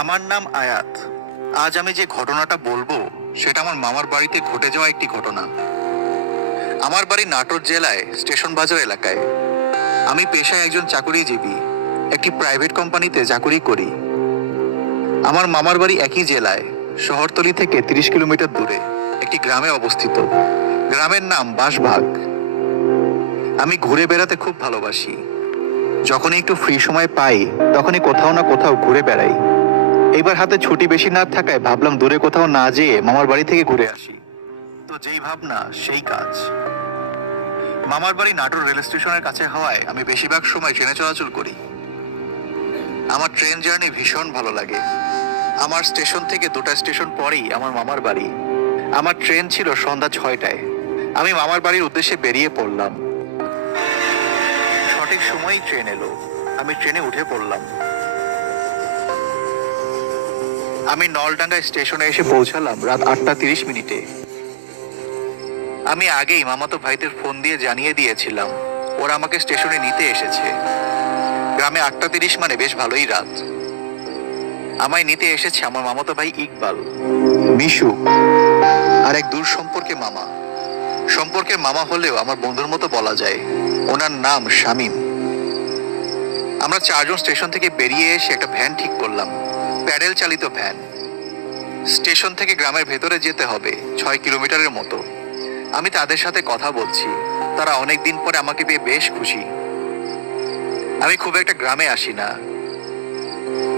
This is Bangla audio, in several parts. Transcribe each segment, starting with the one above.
আমার নাম আয়াত। আজ আমি যে ঘটনাটা বলবো সেটা আমার মামার বাড়িতে ঘটে যাওয়া একটি ঘটনা। আমার বাড়ি নাটোর জেলায় স্টেশন বাজার এলাকায়। আমি পেশায় একজন চাকুরিজীবী, একটি প্রাইভেট কোম্পানিতে চাকুরি করি। আমার মামার বাড়ি একই জেলায়, শহরতলি থেকে 30 কিলোমিটার দূরে একটি গ্রামে অবস্থিত। গ্রামের নাম বাঁশবাগ। আমি ঘুরে বেড়াতে খুব ভালোবাসি। যখনই একটু ফ্রি সময় পাই তখনই কোথাও না কোথাও ঘুরে বেড়াই। এইবার হাতে ছুটি বেশি না থাকায় ভাবলাম দূরে কোথাও না যেয়ে মামার বাড়ি থেকে ঘুরে আসি। তো যেই ভাবনা সেই কাজ। মামার বাড়ি নাটোর রেল স্টেশনের কাছে হওয়ায় আমি বেশিরভাগ সময় ট্রেনে চলাচল করি। আমার ট্রেন জার্নি ভীষণ ভালো লাগে। আমার স্টেশন থেকে 2টা স্টেশন পরেই আমার মামার বাড়ি। আমার ট্রেন ছিল সন্ধ্যা 6টায়। আমি মামার বাড়ির উদ্দেশ্যে বেরিয়ে পড়লাম। সঠিক সময়ই ট্রেন এলো। আমি ট্রেনে উঠে পড়লাম। আমি নলডাঙ্গা স্টেশনে এসে পৌঁছালাম রাত 8:30। আমি আগেই মামাতো ভাইদের ফোন দিয়ে জানিয়ে দিয়েছিলাম ওরা আমাকে স্টেশনে নিতে এসেছে। গ্রামে 8:30 মানে বেশ ভালোই রাত। আমায় নিতে এসেছে আমার মামাতো ভাই ইকবাল, মিশু আর এক দূর সম্পর্কে মামা। সম্পর্কের মামা হলেও আমার বন্ধুর মতো বলা যায়। ওনার নাম শামীম। আমরা 4 জন স্টেশন থেকে বেরিয়ে এসে একটা ভ্যান ঠিক করলাম, প্যাডেল চালিত ভ্যান। স্টেশন থেকে গ্রামের ভেতরে যেতে হবে 6 কিলোমিটারের মতো। আমি তাদের সাথে কথা বলছি। তারা অনেকদিন পরে আমাকে পেয়ে বেশ খুশি। আমি খুব একটা গ্রামে আসি না।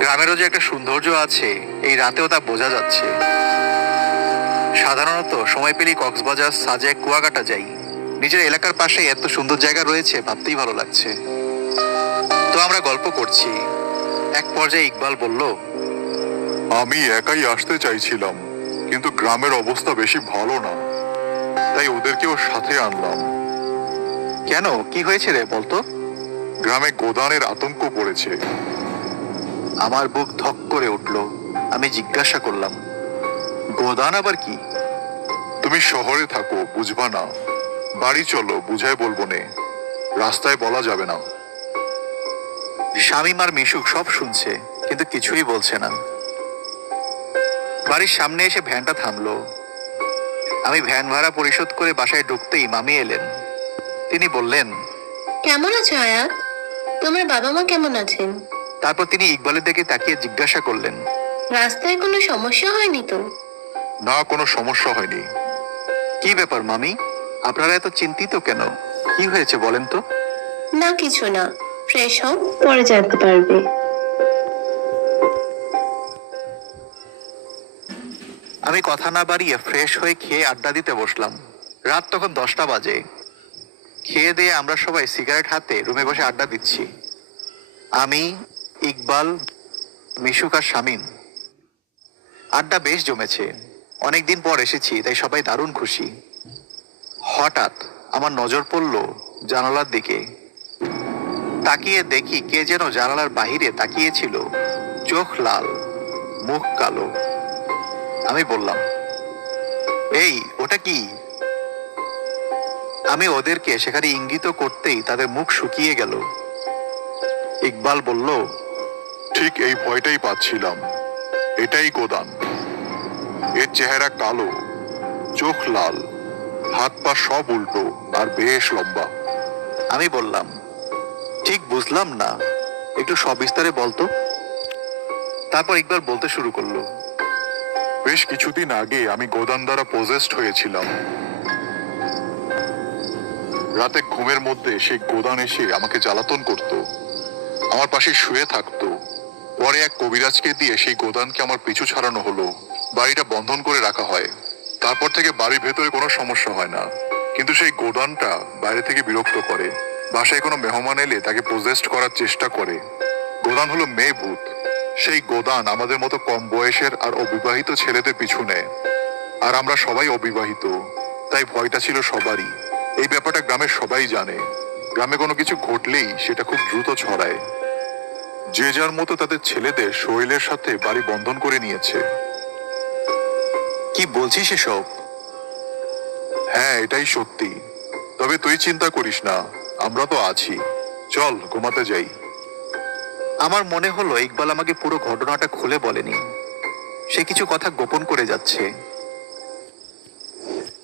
গ্রামেরও যে একটা সৌন্দর্য আছে এই রাতেও তা বোঝা যাচ্ছে। সাধারণত সময় পেলেই কক্সবাজার, সাজেক, কুয়াকাটা যাই। নিজের এলাকার পাশে এত সুন্দর জায়গা রয়েছে ভাবতেই ভালো লাগছে। তো আমরা গল্প করছি। এক পর্যায়ে ইকবাল বলল, আমি একাই আসতে চাইছিলাম, কিন্তু গ্রামের অবস্থা বেশি ভালো না, তাই ওদেরকেও সাথে আনলাম। কেন, কি হয়েছে রে বলতো? গ্রামে গোদানের আতঙ্ক পড়েছে। আমার বুক ধক করে উঠল। আমি জিজ্ঞাসা করলাম, গোদান আবার কি? তুমি শহরে থাকো, বুঝবা না। বাড়ি চলো, বুঝাই বলবো নে। রাস্তায় বলা যাবে না। শামীম আর মিশুক সব শুনছে কিন্তু কিছুই বলছে না। বাড়ির সামনে এসে ভ্যানটা থামলো। আমি ভ্যান ভাড়া পরিশোধ করে বাসায় ঢুকতেই মামি এলেন। তিনি বললেন, কেমন আছো আয়াত? তোমার বাবা মা কেমন আছেন? তারপর তিনি ইকবালের দিকে তাকিয়ে জিজ্ঞাসা করলেন, রাস্তায় কোনো সমস্যা হয়নি তো? না, কোনো সমস্যা হয়নি। কি ব্যাপার মামি, আপনারা এত চিন্তিত কেন? কি হয়েছে বলেন তো? না কিছু না, ফ্রেশ হও, পরে যেতে পারবে। আমি কথা না বাড়িয়ে ফ্রেশ হয়ে খেয়ে আড্ডা দিতে বসলাম। রাত তখন 10টা বাজে। খেয়ে দিয়ে আমরা সবাই সিগারেট হাতে রুমে বসে আড্ডা দিচ্ছি। আমি, ইকবাল, মিশুক আর শামীম। আড্ডা বেশ জমেছে। অনেকদিন পর এসেছি তাই সবাই দারুণ খুশি। হঠাৎ আমার নজর পড়ল জানালার দিকে। তাকিয়ে দেখি কে যেন জানালার বাহিরে তাকিয়েছিল, চোখ লাল, মুখ কালো। আমি বললাম, এই ওটা কি? আমি ওদেরকে সেখানে ইঙ্গিত করতেই তাদের মুখ শুকিয়ে গেল। ইকবাল বলল, ঠিক এই ভয়টাই পাচ্ছিলাম। এটাই গোদান। এর চেহারা কালো, চোখ লাল, হাত পা সব উল্টো আর বেশ লম্বা। আমি বললাম, ঠিক বুঝলাম না, একটু সবিস্তারে বলতো। তারপর ইকবাল বলতে শুরু করলো, বেশ কিছুদিন আগে আমি গোদান দ্বারা পজেসড হয়েছিলাম। রাতে ঘুমের মধ্যে সেই গোদান এসে আমাকে জ্বালাতন করত, আমার পাশে শুয়ে থাকতো। পরে এক কবিরাজকে দিয়ে সেই গোদানকে আমার পিছু ছাড়ানো হলো। বাড়িটা বন্ধন করে রাখা হয়। তারপর থেকে বাড়ির ভেতরে কোনো সমস্যা হয় না, কিন্তু সেই গোদানটা বাইরে থেকে বিরক্ত করে। বাসায় কোনো মেহমান এলে তাকে পজেসড করার চেষ্টা করে। গোদান হলো মেয়ে ভূত। সেই গোদান আমাদের মতো কম বয়সের আর অবিবাহিত ছেলেদের পিছু নেয়। আর আমরা সবাই অবিবাহিত, তাই ভয়টা ছিল সবারই। এই ব্যাপারটা গ্রামের সবাই জানে। গ্রামে কোনো কিছু ঘটলেই সেটা খুব দ্রুত ছড়ায়। যে যার মতো তাদের ছেলেদের শরীরের সাথে বাড়ি বন্ধন করে নিয়েছে। কি বলছিস এসব? হ্যাঁ, এটাই সত্যি। তবে তুই চিন্তা করিস না, আমরা তো আছি। চল ঘুমাতে যাই। আমার মনে হলো ইকবাল আমাকে পুরো ঘটনাটা খুলে বলেনি, সে কিছু কথা গোপন করে যাচ্ছে।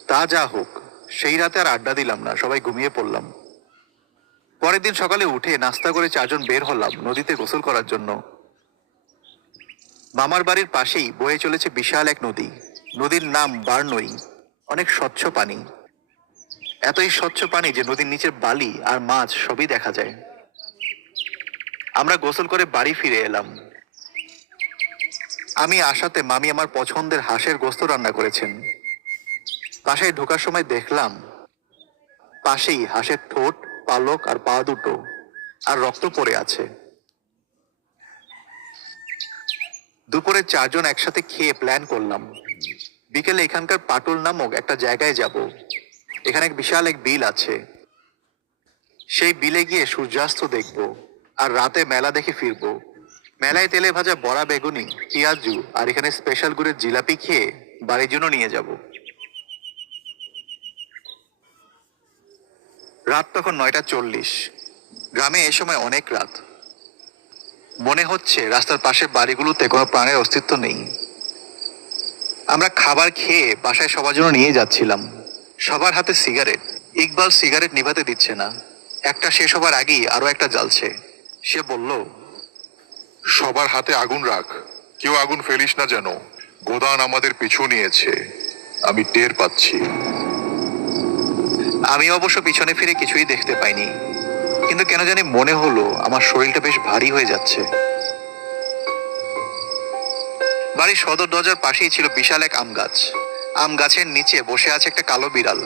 তা যা হোক, সেই রাতে আর আড্ডা দিলাম না, সবাই ঘুমিয়ে পড়লাম। পরের দিন সকালে উঠে নাস্তা করে চারজন বের হলাম নদীতে গোসল করার জন্য। মামার বাড়ির পাশেই বয়ে চলেছে বিশাল এক নদী। নদীর নাম বারনই। অনেক স্বচ্ছ পানি, এতই স্বচ্ছ পানি যে নদীর নিচের বালি আর মাছ সবই দেখা যায়। আমরা গোসল করে বাড়ি ফিরে এলাম। আমি আসাতে মামি আমার পছন্দের হাঁসের গোস্ত রান্না করেছেন। বাসায় ঢোকার সময় দেখলাম পাশেই হাঁসের ঠোঁট, পালক আর পা দুটো আর রক্ত পড়ে আছে। দুপুরে চারজন একসাথে খেয়ে প্ল্যান করলাম বিকেলে এখানকার পাটুল নামক একটা জায়গায় যাব। এখানে এক বিশাল এক বিল আছে, সেই বিলে গিয়ে সূর্যাস্ত দেখব আর রাতে মেলা দেখে ফিরবো। মেলায় তেলে ভাজা বড়া, বেগুনি, পেঁয়াজু আর এখানে স্পেশাল গুড়ের জিলাপি খেয়ে বাড়ির জন্য নিয়ে যাব। রাত তখন 9:40। গ্রামে এ সময় অনেক রাত। মনে হচ্ছে রাস্তার পাশের বাড়িগুলোতে কোনো প্রাণের অস্তিত্ব নেই। আমরা খাবার খেয়ে বাসায় সবার জন্য নিয়ে যাচ্ছিলাম। সবার হাতে সিগারেট। ইকবাল সিগারেট নিভাতে দিচ্ছে না, একটা শেষ হবার আগেই আরো একটা জ্বালছে। সে বলল, সবার হাতে আগুন রাখ, কেউ আগুন ফেলিস না যেন। গোদান আমাদের পিছু নিয়েছে, আমি টের পাচ্ছি। আমি অবশ্য পিছনে ফিরে কিছুই দেখতে পাইনি, কিন্তু কেন জানি মনে হলো আমার শরীরটা বেশ ভারী হয়ে যাচ্ছে। বাড়ির সদর দরজার পাশেই ছিল বিশাল এক আম গাছ। আম গাছের নিচে বসে আছে একটা কালো বিড়াল।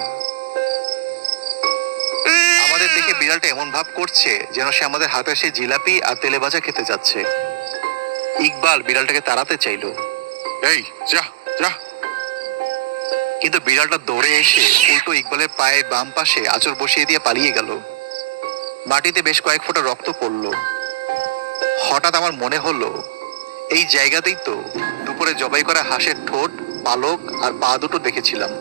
আমাদের দেখে বিড়ালটা এমন ভাব করছে যেন সে আমাদের হাতে সে জিলাপি আর তেলে ভাজা খেতে যাচ্ছে। ইকবাল বিড়ালটাকে তাড়াতে চাইলো, এই যা যা। কিন্তু বিড়ালটা দৌড়ে এসে উল্টো ইকবালের পায়ের বাম পাশে আঁচড় বসিয়ে দিয়ে পালিয়ে গেল। মাটিতে বেশ কয়েক ফোঁটা রক্ত পড়ল। হঠাৎ আমার মনে হলো এই জায়গাতেই তো দুপুরে জবাই করা হাঁসের ঠোঁট, পালক আর পা দুটো দেখেছিলাম।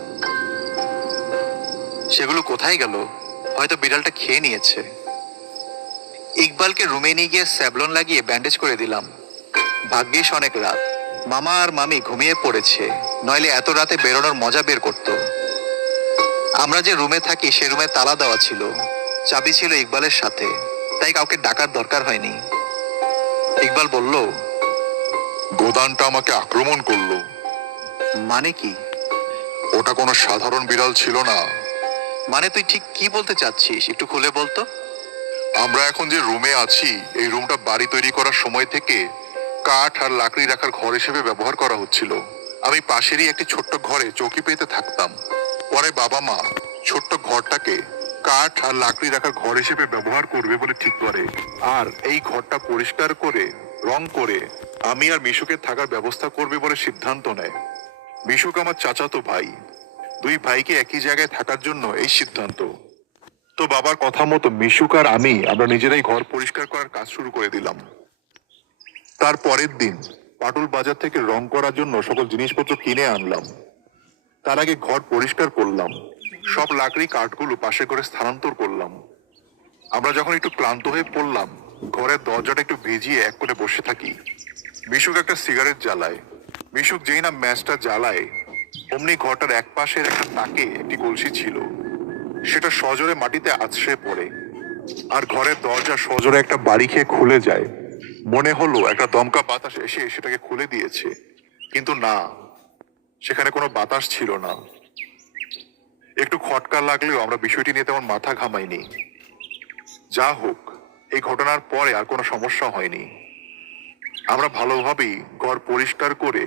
সেগুলো কোথায় গেল? হয়তো বিড়ালটা খেয়ে নিয়েছে। ইকবালকে রুমে নিয়ে গিয়ে স্যাভলন লাগিয়ে ব্যান্ডেজ করে দিলাম। ভাগ্যিস অনেক রাত, মামা আর মামি ঘুমিয়ে পড়েছে, নইলে এত রাতে বেরোনোর মজা বের করত। আমরা যে রুমে থাকি সে রুমে তালা দেওয়া ছিল, চাবি ছিল ইকবালের সাথে, তাই কাউকে ডাকার দরকার হয়নি। ইকবাল বলল, গোদানটা আমাকে আক্রমণ করলো। মানে কি? ওটা কোনো সাধারণ বিড়াল ছিল না। মানে তুই ঠিক কি বলতে চাচ্ছিস, একটু খুলে বলতো। আমরা এখন যে রুমে আছি, এই রুমটা বাড়ি তৈরি করার সময় থেকে কাঠ আর লাকড়ি রাখার ঘর হিসেবে ব্যবহার করা হচ্ছিল। আমি পাশেরই একটি ছোট্ট ঘরে চৌকি পেতে থাকতাম। পরে বাবা মা ছোট্ট ঘরটাকে কাঠ আর লাকড়ি রাখার ঘর হিসেবে ব্যবহার করবে বলে ঠিক করে, আর এই ঘরটা পরিষ্কার করে রং করে আমি আর মিশুকে থাকার ব্যবস্থা করবে বলে সিদ্ধান্ত নেয়। মিশুক আমার চাচাতো ভাই, দুই ভাইকে একই জায়গায় থাকার জন্য এই সিদ্ধান্ত। তো বাবার কথা মতো মিশুক আর আমরা নিজেরাই ঘর পরিষ্কার করার কাজ শুরু করে দিলাম। তার পরের দিন পাটুল বাজার থেকে রং করার জন্য সকল জিনিসপত্র কিনে আনলাম। তার আগে ঘর পরিষ্কার করলাম, সব লাকড়ি কাঠগুলো পাশে করে স্থানান্তর করলাম। আমরা যখন একটু ক্লান্ত হয়ে পড়লাম, ঘরের দরজাটা একটু ভিজিয়ে এক কোণে বসে থাকি। মিশুক একটা সিগারেট জ্বালায়। মিশুক যেই না ম্যাচটা জ্বালায়, অমনি ঘরটার এক পাশের একটা তাকে একটি কলসি ছিল, সেটা সজোরে মাটিতে আছড়ে পড়ে, আর ঘরের দরজা সজোরে একটা বাড়ি খেয়ে খুলে যায়। মনে হলো একটা দমকা বাতাস এসে সেটাকে খুলে দিয়েছে, কিন্তু না, সেখানে কোনো বাতাস ছিল না। একটু খটকা লাগলেও আমরা বিষয়টি নিয়ে তেমন মাথা ঘামাইনি। যা হোক, এই ঘটনার পরে আর কোনো সমস্যা হয়নি। আমরা ভালোভাবেই ঘর পরিষ্কার করে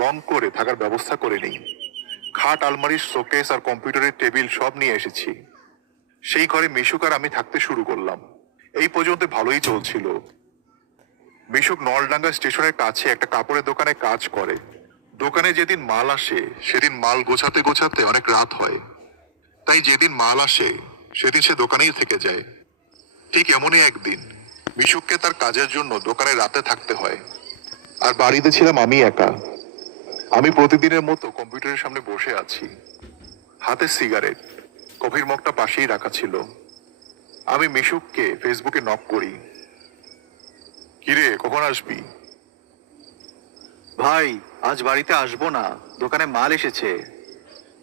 রং করে থাকার ব্যবস্থা করে নিই। খাট, আলমারির শোকেস আর কম্পিউটারের টেবিল সব নিয়ে এসেছি। সেই ঘরে মিশুক আর আমি থাকতে শুরু করলাম। এই পর্যন্ত ভালোই চলছিল। মিশুক নলডাঙ্গা স্টেশনের কাছে একটা কাপড়ের দোকানে কাজ করে। দোকানে যেদিন মাল আসে সেদিন মাল গোছাতে গোছাতে অনেক রাত হয়, তাই যেদিন মাল আসে সেদিন সে দোকানেই থেকে যায়। ঠিক এমনই একদিন মিশুককে তার কাজের জন্য দোকানে রাতে থাকতে হয়, আর বাড়িতে ছিলাম আমি একা। আমি প্রতিদিনের মতো কম্পিউটারের সামনে বসে আছি, হাতে সিগারেট, কফির মগটা পাশেই রাখা ছিল। আমি মিশুককে ফেসবুকে নক করি। কিরে, কখন আসবি? ভাই, আজ বাড়িতে আসবো না, দোকানে মাল এসেছে।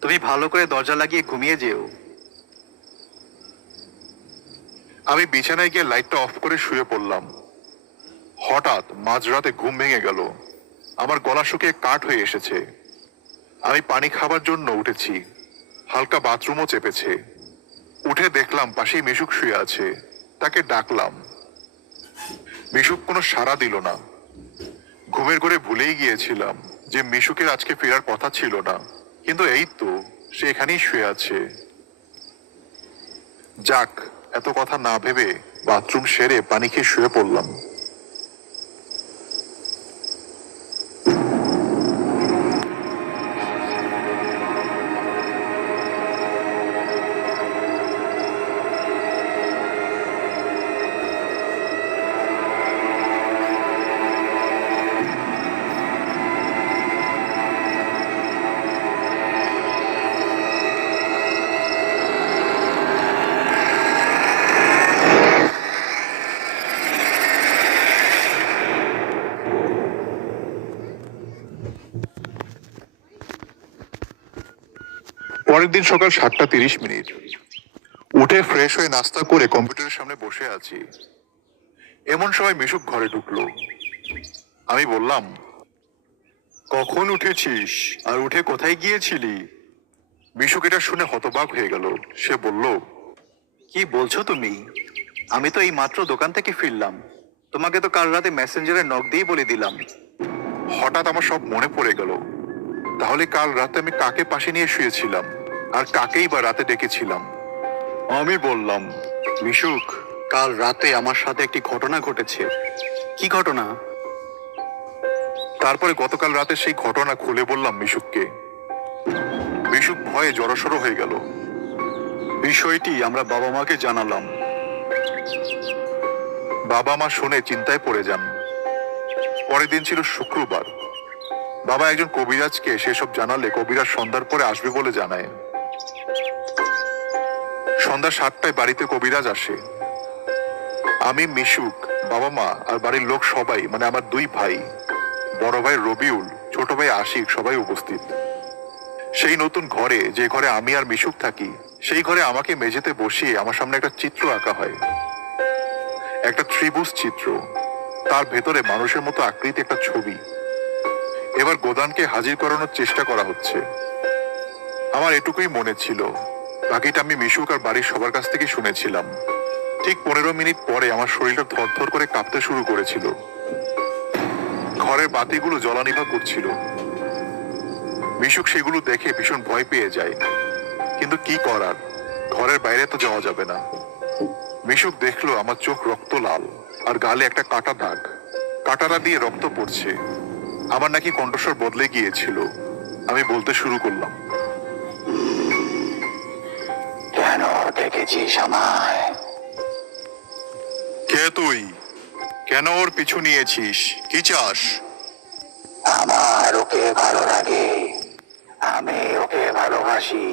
তুমি ভালো করে দরজা লাগিয়ে ঘুমিয়ে যেও। আমি বিছানায় গিয়ে লাইটটা অফ করে শুয়ে পড়লাম। হঠাৎ মাঝরাতে ঘুম ভেঙে গেল। আমার গলা শুকিয়ে কাঠ হয়ে এসেছে। আমি পানি খাবার জন্য উঠেছি। হালকা বাথরুমও চেপেছে। উঠে দেখলাম পাশেই মিশুক শুয়ে আছে। তাকে ডাকলাম। মিশুক কোনো সাড়া দিল না। ঘুমের ঘরে ভুলেই গিয়েছিলাম যে মিশুকের আজকে ফেরার কথা ছিল না, কিন্তু এই তো সে এখানেই শুয়ে আছে। যাক, এত কথা না ভেবে বাথরুম সেরে পানি খেয়ে শুয়ে পড়লাম। পরের দিন সকাল 7:30। উঠে ফ্রেশ হয়ে নাস্তা করে কম্পিউটারের সামনে বসে আছি। এমন সময় মিশুক ঘরে ঢুকলো। আমি বললাম, কখন উঠেছিস আর উঠে কোথায় গিয়েছিলি? মিশুক এটা শুনে হতবাক হয়ে গেল। সে বলল, কি বলছো তুমি? আমি তো এই মাত্র দোকান থেকে ফিরলাম। তোমাকে তো কাল রাতে মেসেঞ্জারে নক দিয়েই বলে দিলাম। হঠাৎ আমার সব মনে পড়ে গেল। তাহলে কাল রাতে আমি কাকে পাশে নিয়ে শুয়েছিলাম আর কাকেই বা রাতে ডেকেছিলাম? আমি বললাম, মিশুক, কাল রাতে আমার সাথে একটি ঘটনা ঘটেছে। কি ঘটনা? তারপরে গতকাল রাতে সেই ঘটনা খুলে বললাম মিশুককে। মিশুক ভয়ে জড়সড় হয়ে গেল। বিষয়টি আমরা বাবা মাকে জানালাম। বাবা মা শুনে চিন্তায় পড়ে যান। পরের দিন ছিল শুক্রবার। বাবা একজন কবিরাজকে সেসব জানালে কবিরাজ সন্ধ্যার পরে আসবে বলে জানায়। সন্ধ্যা 7টায় বাড়িতে কবিরাজ আসে। আমি, মিশুক, বাবা মা আর বাড়ির লোক সবাই, মানে আমার 2 ভাই, বড় ভাই রবিউল, ছোট ভাই আশিক, সবাই উপস্থিত। সেই নতুন ঘরে, যে ঘরে আমি আর মিশুক থাকি, সেই ঘরে আমাকে মেঝেতে বসিয়ে আমার সামনে একটা চিত্র আঁকা হয়। একটা ত্রিভুজ চিত্র, তার ভেতরে মানুষের মতো আকৃতি একটা ছবি। এবার গোদানকে হাজির করানোর চেষ্টা করা হচ্ছে। আমার এটুকুই মনে ছিল, বাকিটা আমি মিশুক আর বাড়ির সবার কাছ থেকে শুনেছিলাম। ঠিক 15 মিনিট পরে আমার শরীরটা থরথর করে কাঁপতে শুরু করেছিল। ঘরের বাতিগুলো জ্বলানিভা করছিল। মিশুক সেগুলো দেখে ভীষণ ভয় পেয়ে যায়, কিন্তু কি করার, ঘরের বাইরে তো যাওয়া যাবে না। মিশুক দেখলো আমার চোখ রক্ত লাল আর গালে একটা কাটা দাগ। কাটাটা দিয়ে রক্ত পড়ছে। আমার নাকি কণ্ঠস্বর বদলে গিয়েছিল। আমি বলতে শুরু করলাম, কেন ডেকেছিস আমায়? কে তুই? কেন ওর পিছু নিয়েছিস? কি চাস? আমার ওকে ভালো লাগে। আমি ওকে ভালোবাসি।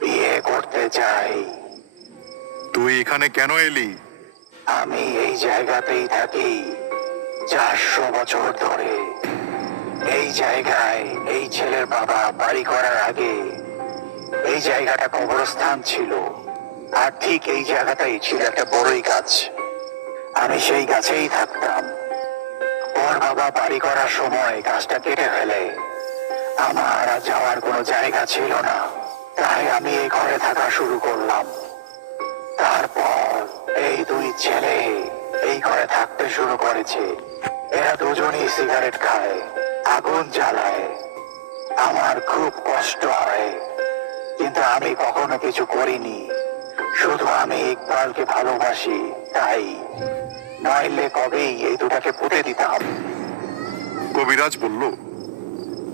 বিয়ে করতে চাই। তুই এখানে কেন এলি? আমি এই জায়গাতেই থাকি 400 বছর ধরে। এই জায়গায় এই ছেলের বাবা বাড়ি করার আগে এই জায়গাটা কবরস্থান ছিল। আর ঠিক এই জায়গাটাই ছিল একটা বড়ই গাছ। আমি সেই গাছেই থাকতাম। ওর বাবা বাড়ি করার সময় গাছটা কেটে ফেলে। আমার আর যাওয়ার কোনো জায়গা ছিল না, তাই আমি এই ঘরে থাকা শুরু করলাম। তারপর এই 2 ছেলে এই ঘরে থাকতে শুরু করেছে। এরা দুজনেই সিগারেট খায়, আগুন জ্বালায়। আমার খুব কষ্ট হয়, কিন্তু আমি কখনো কিছু করিনি। শুধু আমি ইকবালকে ভালোবাসি, তাই। নইলে কবেই এই দুটাকে পুঁতে দিতাম। কবিরাজ বলল,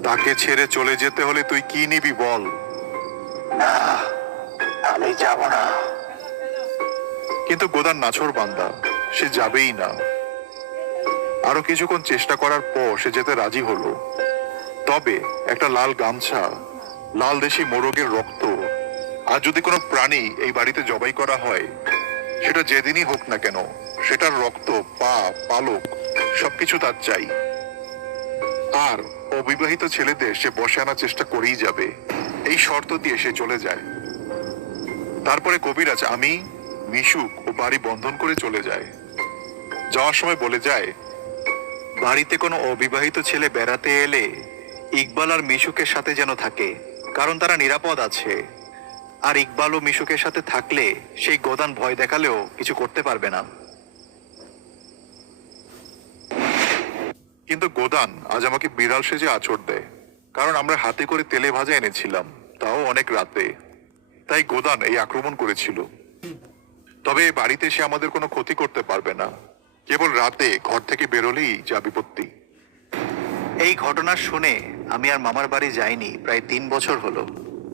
তাকে ছেড়ে চলে যেতে হলে তুই কি নিবি বল? না, আমি যাব না। কিন্তু গোদান নাছোড় বান্দা, সে যাবেই না। আরো কিছুক্ষণ চেষ্টা করার পর সে যেতে রাজি হলো। তবে একটা লাল গামছা, লাল দেশি মোরগের রক্ত আর যদি কোনো প্রাণী এই বাড়িতে জবাই করা হয়, সেটা যেদিনই হোক না কেন, সেটার রক্ত, পা, পালক সবকিছু তার চাই। আর অবিবাহিত ছেলেদের সে বসে আনার চেষ্টা করেই যাবে, এই শর্ত দিয়ে সে চলে যায়। তারপরে কবিরাজ আমি, মিশুক ও বাড়ি বন্ধন করে চলে যায়। যাওয়ার সময় বলে যায়, বাড়িতে কোনো অবিবাহিত ছেলে বেড়াতে এলে ইকবাল আর মিশুকের সাথে যেন থাকে, কারণ তারা নিরাপদ আছে। আর ইকবাল ও মিশুকের সাথে থাকলে সেই গোদান ভয় দেখালেও কিছু করতে পারবে না। কিন্তু গোদান আজ আমাকে বিড়াল সেজে আঁচড় দেয়, কারণ আমরা হাতে করে তেলে ভাজা এনেছিলাম, তাও অনেক রাতে। তাই গোদান এই আক্রমণ করেছিল। তবে এ বাড়িতে সে আমাদের কোনো ক্ষতি করতে পারবে না, কেবল রাতে ঘর থেকে বেরোলেই যা বিপত্তি। এই ঘটনা শুনে আমি আর মামার বাড়ি যাইনি প্রায় 3 বছর হলো।